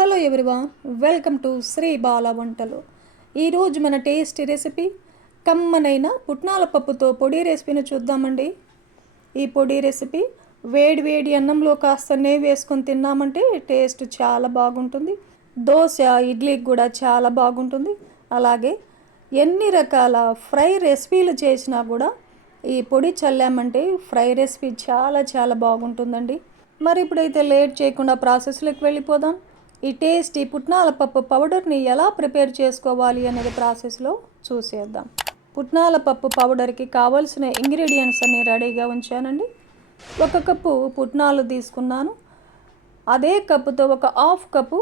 Hello everyone, welcome to Sri Bala Vantalu. ఈరోజు మన tasty recipe కమ్మనైన పుట్నాల పప్పుతో పొడి రెసిపీని చూద్దామండి. ఈ పొడి రెసిపీ వేడి వేడి అన్నంలో కాస్త నెయ్యి వేసుకొని తిన్నామంటే టేస్ట్ చాలా బాగుంటుంది. దోశ, ఇడ్లీకి కూడా చాలా బాగుంటుంది. అలాగే ఎన్ని రకాల ఫ్రై రెసిపీలు చేసినా కూడా ఈ పొడి చల్లామంటే ఫ్రై రెసిపీ చాలా చాలా బాగుంటుందండి. మరి ఇప్పుడైతే లేట్ చేయకుండా ప్రాసెస్లోకి వెళ్ళిపోదాం. ఈ టేస్టీ పుట్నాల పప్పు పౌడర్ని ఎలా ప్రిపేర్ చేసుకోవాలి అనేది ప్రాసెస్లో చూసేద్దాం. పుట్నాల పప్పు పౌడర్కి కావాల్సిన ఇంగ్రీడియంట్స్ అన్నీ రెడీగా ఉంచానండి. 1 కప్పు పుట్నాలు తీసుకున్నాను. అదే కప్పుతో ఒక హాఫ్ కప్పు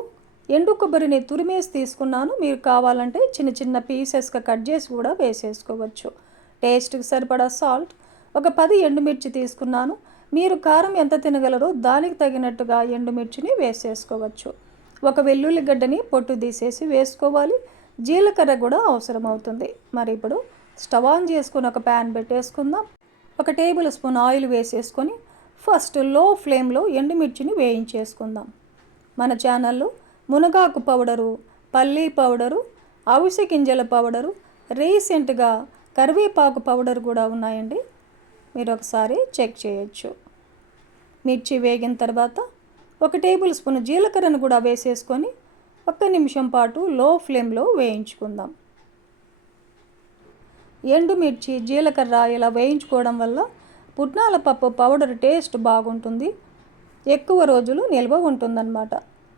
ఎండు కొబ్బరిని తురిమేసి తీసుకున్నాను. మీరు కావాలంటే చిన్న చిన్న పీసెస్గా కట్ చేసి కూడా వేసేసుకోవచ్చు. టేస్ట్కి సరిపడా సాల్ట్, ఒక 10 ఎండుమిర్చి తీసుకున్నాను. మీరు కారం ఎంత తినగలరో దానికి తగినట్టుగా ఎండుమిర్చిని వేసేసుకోవచ్చు. ఒక వెల్లుల్లి గడ్డని పొట్టు తీసేసి వేసుకోవాలి. జీలకర్ర కూడా అవసరం అవుతుంది. మరి ఇప్పుడు స్టవ్ ఆన్ చేసుకుని ఒక ప్యాన్ పెట్టేసుకుందాం. 1 టేబుల్ స్పూన్ ఆయిల్ వేసేసుకొని ఫస్ట్ లో ఫ్లేమ్లో ఎండుమిర్చిని వేయించేసుకుందాం. మన ఛానల్లో మునగాకు పౌడరు, పల్లీ పౌడరు, అవిసె గింజల పౌడరు, రీసెంట్గా కరివేపాకు పౌడర్ కూడా ఉన్నాయండి. మీరు ఒకసారి చెక్ చేయొచ్చు. మిర్చి వేగిన తర్వాత 1 టేబుల్ స్పూన్ జీలకర్రను కూడా వేసేసుకొని 1 నిమిషం పాటు లో ఫ్లేమ్లో వేయించుకుందాం. ఎండుమిర్చి, జీలకర్ర ఇలా వేయించుకోవడం వల్ల పుట్నాల పప్పు పౌడర్ టేస్ట్ బాగుంటుంది, ఎక్కువ రోజులు నిల్వ ఉంటుందన్నమాట.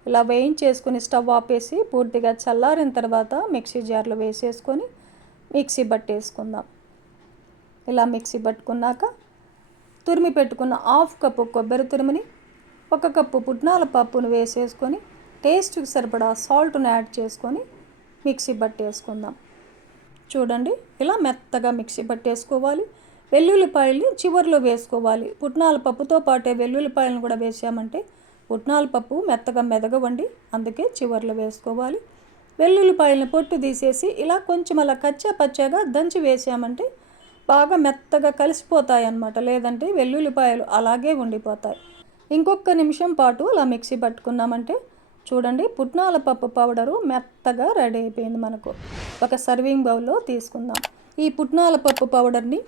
ఇలా వేయించేసుకొని స్టవ్ ఆపేసి పూర్తిగా చల్లారిన తర్వాత మిక్సీ జార్లో వేసేసుకొని మిక్సీ పట్టేసుకుందాం. ఇలా మిక్సీ పట్టుకున్నాక తురిమి పెట్టుకున్న హాఫ్ కప్పు కొబ్బరి తురిమిని, 1 కప్పు పుట్నాల పప్పును వేసేసుకొని టేస్ట్కి సరిపడా సాల్ట్ను యాడ్ చేసుకొని మిక్సీ పట్టేసుకుందాం. చూడండి, ఇలా మెత్తగా మిక్సీ పట్టేసుకోవాలి. వెల్లుల్లిపాయల్ని చివరిలో వేసుకోవాలి. పుట్నాల పప్పుతో పాటే వెల్లుల్లిపాయలను కూడా వేసామంటే పుట్నాల పప్పు మెత్తగా మెదగవండి, అందుకే చివరిలో వేసుకోవాలి. వెల్లుల్లిపాయలని పొట్టు తీసేసి ఇలా కొంచెం అలా కచ్చా పచ్చాగా దంచి వేసామంటే బాగా మెత్తగా కలిసిపోతాయి అన్నమాట. లేదంటే వెల్లుల్లిపాయలు అలాగే ఉండిపోతాయి. ఇంకొక నిమిషం పాటు అలా మిక్సీ పట్టుకున్నామంటే చూడండి, పుట్నాల పప్పు పౌడరు మెత్తగా రెడీ అయిపోయింది. మనకు ఒక సర్వింగ్ బౌల్లో తీసుకుందాం. ఈ పుట్నాల పప్పు పౌడర్ని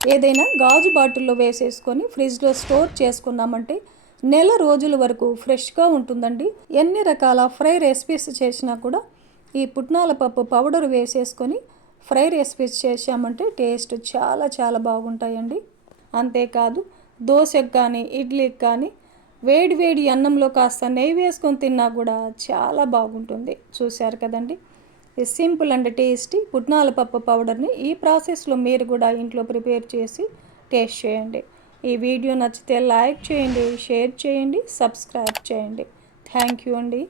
ఏదైనా గాజు బాటిల్లో వేసేసుకొని ఫ్రిడ్జ్లో స్టోర్ చేసుకున్నామంటే నెల రోజుల వరకు ఫ్రెష్గా ఉంటుందండి. ఎన్ని రకాల ఫ్రై రెసిపీస్ చేసినా కూడా ఈ పుట్నాల పప్పు పౌడర్ వేసేసుకొని ఫ్రై రెసిపీస్ చేసామంటే టేస్ట్ చాలా చాలా బాగుంటాయండి. అంతేకాదు దోశకు కానీ ఇడ్లీకి కానీ వేడి వేడి అన్నంలో కాస్త నెయ్యి వేసుకొని తిన్నా కూడా చాలా బాగుంటుంది. చూశారు కదండి, ఈ సింపుల్ అండ్ టేస్టీ పుట్నాల పప్పు పౌడర్ని ఈ ప్రాసెస్లో మీరు కూడా ఇంట్లో ప్రిపేర్ చేసి టేస్ట్ చేయండి. ఈ వీడియో నచ్చితే లైక్ చేయండి, షేర్ చేయండి, సబ్స్క్రైబ్ చేయండి. థ్యాంక్ యూ అండి.